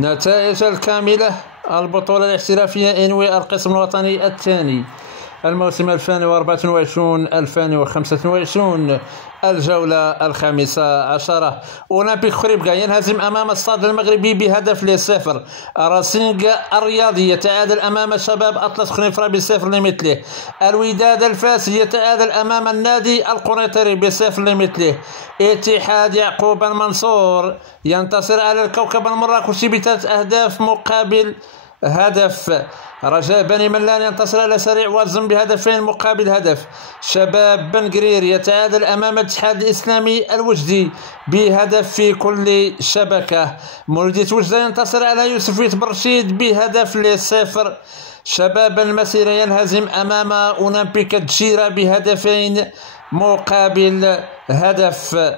نتائج الكاملة: البطولة الاحترافية إنوي القسم الوطني الثاني، الموسم 2024-2025، الجولة 15. أولمبيك خريبكا ينهزم أمام الصاد المغربي ب0-0. راسينغ الرياضي يتعادل أمام شباب أطلس خنيفرة ب0 الوداد الفاسي يتعادل أمام النادي القنيطري ب0 اتحاد يعقوب المنصور ينتصر على الكوكب المراكشي ب3 مقابل هدف. رجاء بني ملان ينتصر على سريع وارزم ب2 شباب بن قرير يتعادل أمام الاتحاد الإسلامي الوجدي بهدف في كل شبكة. مولودية وجدة ينتصر على يوسف برشيد ب0. شباب المسيرة ينهزم أمام أولمبيك الجيرة ب2 مقابل هدف.